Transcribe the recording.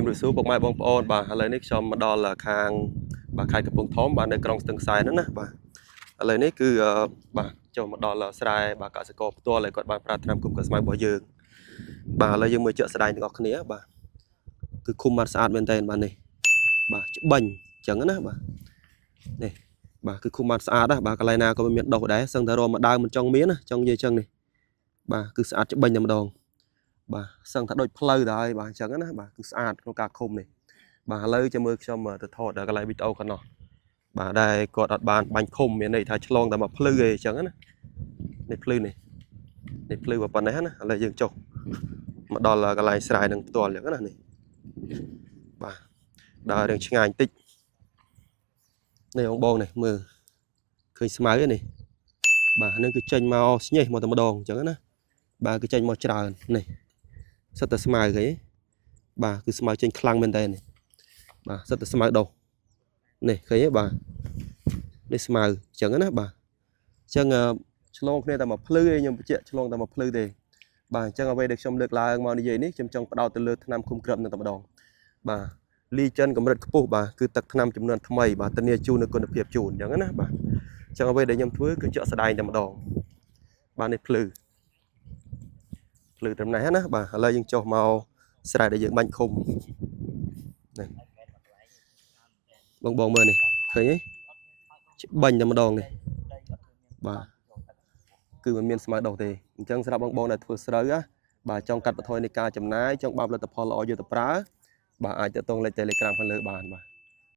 ជំរាបសួរពុកម៉ែបងប្អូនបាទឥឡូវនេះខ្ញុំមកដល់ខាងបាទខេត្តកំពង់ធំបាទនៅក្រុងស្ទឹងសែនហ្នឹងណាបាទឥឡូវនេះគឺបាទចូលមកដល់ស្រែបាទកសិករផ្ទាល់ឲ្យគាត់បានប្រើថ្នាំគុំកស្មៅរបស់យើងបាទឥឡូវយើងមើលជាក់ស្ដែងទាំងអស់គ្នាបាទគឺឃុំបានស្អាតមែនតើបាទនេះបាទច្បាញ់អញ្ចឹងណាបាទនេះបាទគឺឃុំបានស្អាតណាបាទកន្លែងណាក៏មានដុះដែរសឹងតែរមម្ដងមិនចង់មានណាចង់និយាយអញ្ចឹងនេះបាទគឺស្អាតច្បាញ់តែម្ដងបាទសឹងថាដូចផ្លូវដែរបាទអញ្ចឹងណាបាទគឺស្អាតក្នុងការឃុំនេះបាទឥឡូវចាំមើលខ្ញុំទៅថតកន្លែងវីដេអូកណ្ណោះបាទដែលគាត់អត់បានបាញ់ឃុំមានន័យថាឆ្លងតែមកភ្លឺឯងអញ្ចឹងណានេះភ្លឺនេះភ្លឺប៉ុណ្ណេះណាឥឡូវយើងចុះមកដល់កន្លែងស្រែនឹងផ្ទាល់អញ្ចឹងណានេះបាទដើររឿងឆ្ងាយបន្តិចនេះបងនេះមើលឃើញស្មៅនេះបាទនឹងគឺចេញមកស្ញេះមកតែម្ដងអញ្ចឹងណាបាទគឺចេញមកច្រើននេះសិតតែស្មៅហីបាទគឺស្មៅចេញខ្លាំងមែនតើនេះបាទសិតតែស្មៅដុះនេះឃើញទេបាទនេះស្មៅអញ្ចឹងណាបាទអញ្ចឹងឆ្លងគ្នាតែមកភ្លឺឯងខ្ញុំបញ្ជាក់ឆ្លងតែមកភ្លឺទេបាទអញ្ចឹងអ្វីដែលខ្ញុំលើកឡើងមកនិយាយនេះខ្ញុំចង់ផ្ដោតទៅលើថ្នាំឃុំគ្រាប់នឹងតែម្ដងបាទលីចិនកម្រិតខ្ពស់បាទគឺទឹកថ្នាំចំនួនថ្មីបាទធានាជូននូវគុណភាពជូនអញ្ចឹងណាបាទអញ្ចឹងអ្វីដែលខ្ញុំធ្វើគឺជាក់ស្ដែងតែម្ដងបាទនេះភ្លឺត្រឹមនេះណាបាទឥឡូវយើងចុះមកស្រែដែលយើងបាញ់ឃុំនេះបងមើលនេះឃើញទេច្បាញ់តែម្ដងនេះបាទគឺมันមានស្មៅដុះទេអញ្ចឹងសម្រាប់បងដែលធ្វើស្រូវណាបាទចង់កាត់បន្ថយនៃការចំណាយចង់បើផលិតផលល្អយកទៅប្រើបាទអាចទៅតងលេខ Telegram ខាងលើបានបាទ